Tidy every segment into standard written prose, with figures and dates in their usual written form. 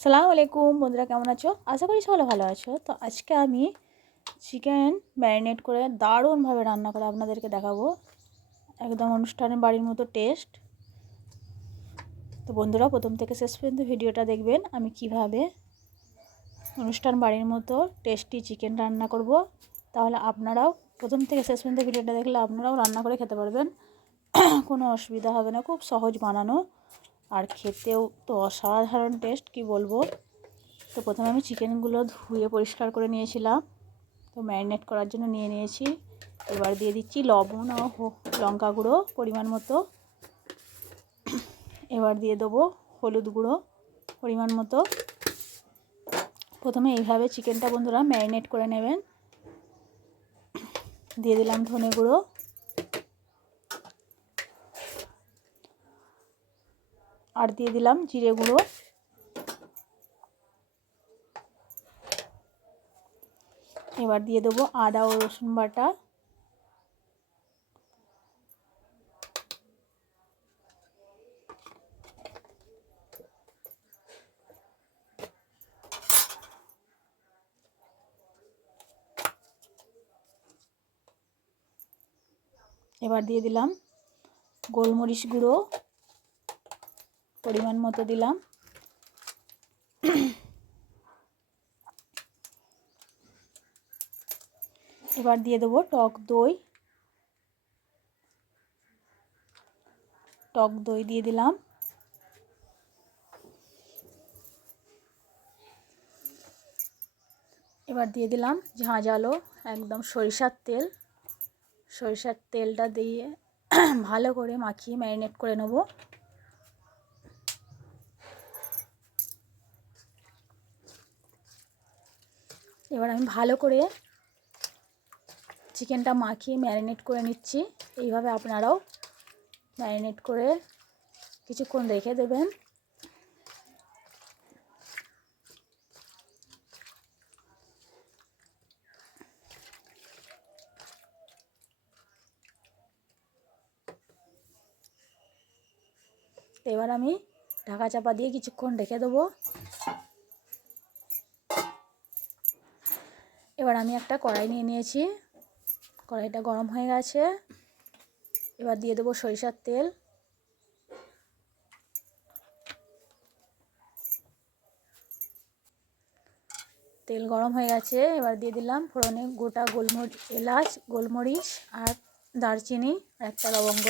সালামু আলাইকুম বন্ধুরা, কেমন আছো? আশা করি সকলে ভালো আছো। তো আজকে আমি চিকেন ম্যারিনেট করে দারুণভাবে রান্না করে আপনাদেরকে দেখাবো। একদম অনুষ্ঠানের বাড়ির মতো টেস্ট। তো বন্ধুরা প্রথম থেকে শেষ পর্যন্ত ভিডিওটা দেখবেন আমি কিভাবে অনুষ্ঠান বাড়ির মতো টেস্টি চিকেন রান্না করব। তাহলে আপনারাও প্রথম থেকে শেষ পর্যন্ত ভিডিওটা দেখলে আপনারাও রান্না করে খেতে পারবেন। কোনো অসুবিধা হবে না, খুব সহজ বানানো আর খেতেও তো অসাধারণ টেস্ট, কি বলবো। তো প্রথমে আমি চিকেনগুলো ধুয়ে পরিষ্কার করে নিয়েছিলাম, তো ম্যারিনেট করার জন্য নিয়ে নিয়েছি। এবার দিয়ে দিচ্ছি লবণ ও লঙ্কা গুঁড়ো পরিমাণ মতো। এবার দিয়ে দেবো হলুদ গুঁড়ো পরিমাণ মতো। প্রথমে এইভাবে চিকেনটা বন্ধুরা ম্যারিনেট করে নেবেন। দিয়ে দিলাম ধনে গুঁড়ো, আর দিয়ে দিলাম জিরে গুঁড়ো। এবার দিয়ে দেবো আদা ও রসুন বাটা। এবার দিয়ে দিলাম গোলমরিচ গুঁড়ো পরিমাণ মতো দিলাম। এবার দিয়ে দেবো টক দই দিয়ে দিলাম। এবার দিয়ে দিলাম ঝাঁঝালো একদম সরিষার তেলটা দিয়ে ভালো করে মাখিয়ে ম্যারিনেট করে নেব। এবার আমি ভালো করে চিকেনটা মাখিয়ে ম্যারিনেট করে নিচ্ছি। এইভাবে আপনারাও ম্যারিনেট করে কিছুক্ষণ রেখে দেবেন। এবার আমি ঢাকা চাপা দিয়ে কিছুক্ষণ রেখে দেবো। এবার আমি একটা কড়াই নিয়ে নিয়েছি, কড়াইটা গরম হয়ে গেছে। এবার দিয়ে দেবো সরিষার তেল। তেল গরম হয়ে গেছে, এবার দিয়ে দিলাম ফোড়নে গোটা এলাচ, গোলমরিচ আর দারচিনি আর একটা লবঙ্গ।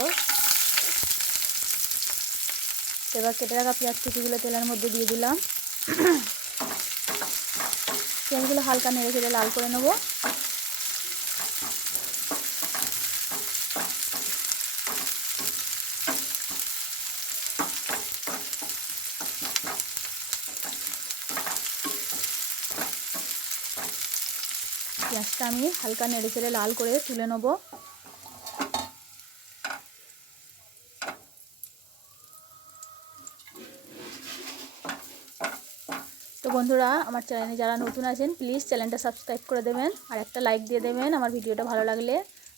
এবার কেটে রাখা পেঁয়াজ কুচিগুলো তেলের মধ্যে দিয়ে দিলাম। পেঁয়াজগুলো হালকা নেড়ে চেড়ে লাল করে নেব। পেঁয়াজটা আমি হালকা নেড়ে চেড়ে লাল করে তুলে নেব। তো বন্ধুরা আমার চ্যানেলে যারা নতুন আছেন প্লিজ চ্যানেলটা সাবস্ক্রাইব করে দেবেন আর একটা লাইক দিয়ে দেবেন। আমার ভিডিওটা ভালো লাগলে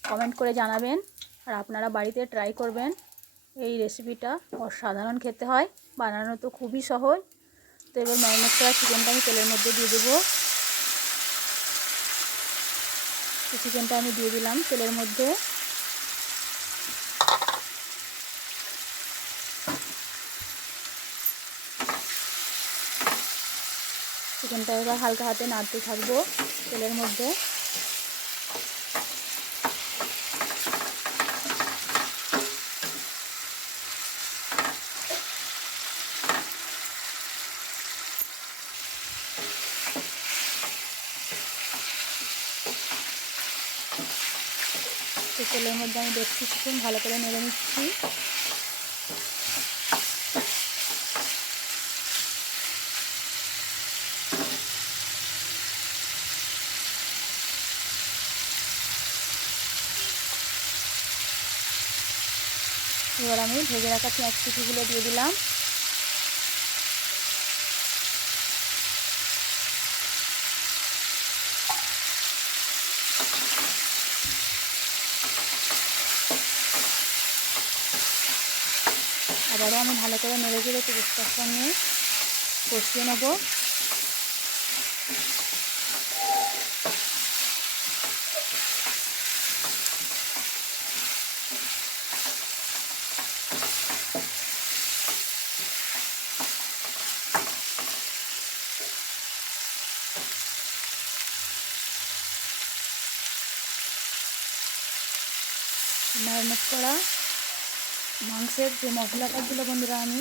কমেন্ট করে জানাবেন আর আপনারা বাড়িতে ট্রাই করবেন। এই রেসিপিটা অসাধারণ খেতে হয়, বানানো তো খুবই সহজ। তো এবার ম্যারিনেট করা চিকেনটা আমি তেলের মধ্যে দিয়ে দেবো। তো চিকেনটা আমি দিয়ে দিলাম তেলের মধ্যে। চিকেনটা এবার হালকা হাতে নাড়তে থাকবো তেলের মধ্যে। তো তেলের মধ্যে আমি বেশ কিছুক্ষণ ভালো করে নেড়ে নিচ্ছি। এবার আমি ভেজে রাখা পেঁয়াজ কুচিগুলো দিয়ে দিলাম। আবারও আমি ভালো করে নেড়ে চেড়ে পেঁয়াজটার সঙ্গে কষিয়ে নেব। ম্যারিনেট করা মাংসের যে মশলাটা ছিল বন্ধুরা, আমি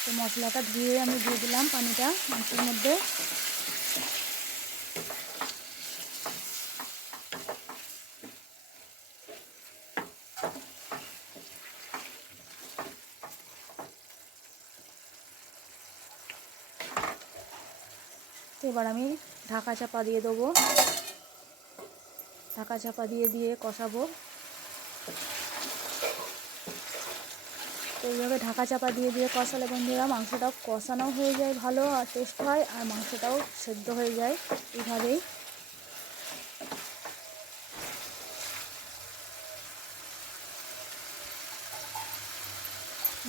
সেই মশলাটা ধুয়ে আমি দিয়ে দিলাম পানিটা মাংসের মধ্যে। এবার আমি ঢাকা চাপা দিয়ে দেবো, ঢাকা চাপা দিয়ে কষাবো। তো এইভাবে ঢাকা চাপা দিয়ে কষালে বন্ধুরা মাংসটাও কষানো হয়ে যায় ভালো, আর টেস্ট হয়, আর মাংসটাও সেদ্ধ হয়ে যায় এইভাবেই।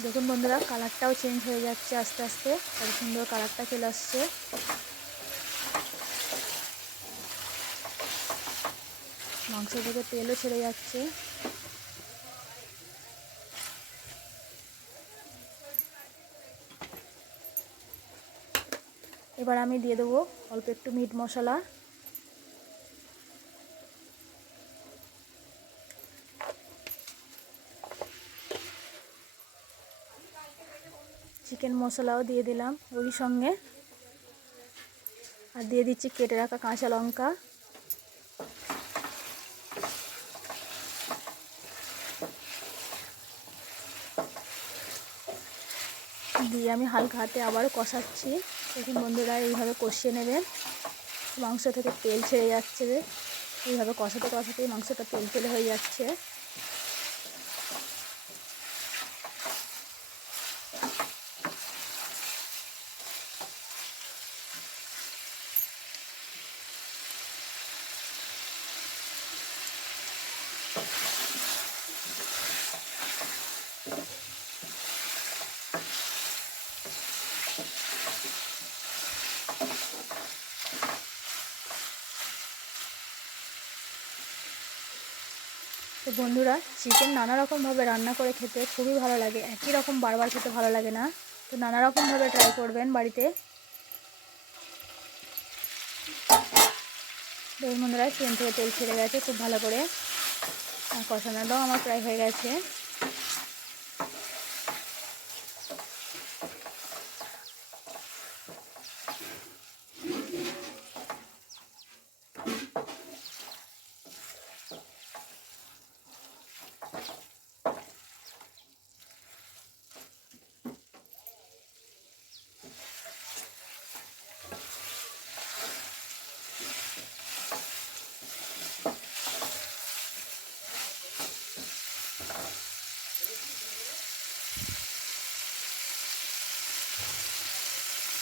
দেখুন বন্ধুরা, কালারটাও চেঞ্জ হয়ে যাচ্ছে আস্তে আস্তে, কত সুন্দর কালারটা চলে আসছে। মাংস থেকে তেলও ছেড়ে যাচ্ছে। এবার আমি দিয়ে দেবো অল্প একটু মিট মশলা, চিকেন মশলাও দিয়ে দিলাম ওই সঙ্গে, আর দিয়ে দিচ্ছি কেটে রাখা কাঁচা লঙ্কা। দিয়ে আমি হালকা হাতে আবার কষাচ্ছি। দেখুন বন্ধুরা, এইভাবে কষিয়ে নেবেন, মাংস থেকে তেল ছেড়ে যাচ্ছে, এইভাবে কষাতে কষাতেই মাংসটা তেল তেলে হয়ে যাচ্ছে। তো বন্ধুরা, চিকেন নানা রকমভাবে রান্না করে খেতে খুবই ভালো লাগে, একই রকম বারবার খেতে ভালো লাগে না। তো নানা রকমভাবে ট্রাই করবেন বাড়িতে। দেখুন বন্ধুরা, চিকেন থেকে তেল ছেড়ে গেছে খুব ভালো করে, আর কষানোটাও আমার প্রায় হয়ে গেছে।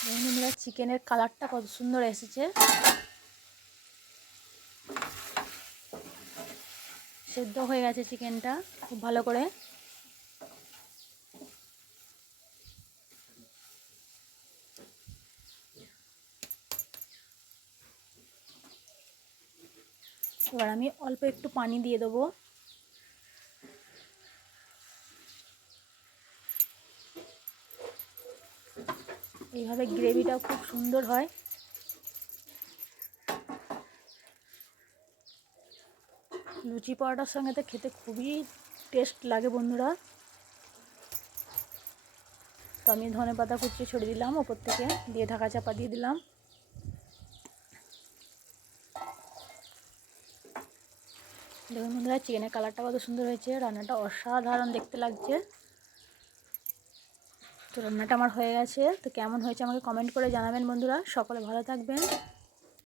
দেখুন বন্ধুরা, চিকেনের কালারটা কত সুন্দর এসেছে, সেদ্ধ হয়ে গেছে চিকেনটা খুব ভালো করে। এবার আমি অল্প একটু পানি দিয়ে দেবো। এইভাবে গ্রেভিটাও খুব সুন্দর হয়। লুচি পরোটার সঙ্গে তো খেতে খুবই টেস্ট লাগে বন্ধুরা। তো আমি ধনেপাতা কুচিয়ে ছড়িয়ে দিলাম ওপর থেকে, দিয়ে ঢাকা চাপা দিয়ে দিলাম। দেখুন বন্ধুরা, চিকেনের কালারটা কত সুন্দর হয়েছে, রান্নাটা অসাধারণ দেখতে লাগছে। তো রান্নাটা আমার হয়ে গেছে, তো কেমন হয়েছে আমাকে কমেন্ট করে জানাবেন বন্ধুরা। সকলে ভালো থাকবেন।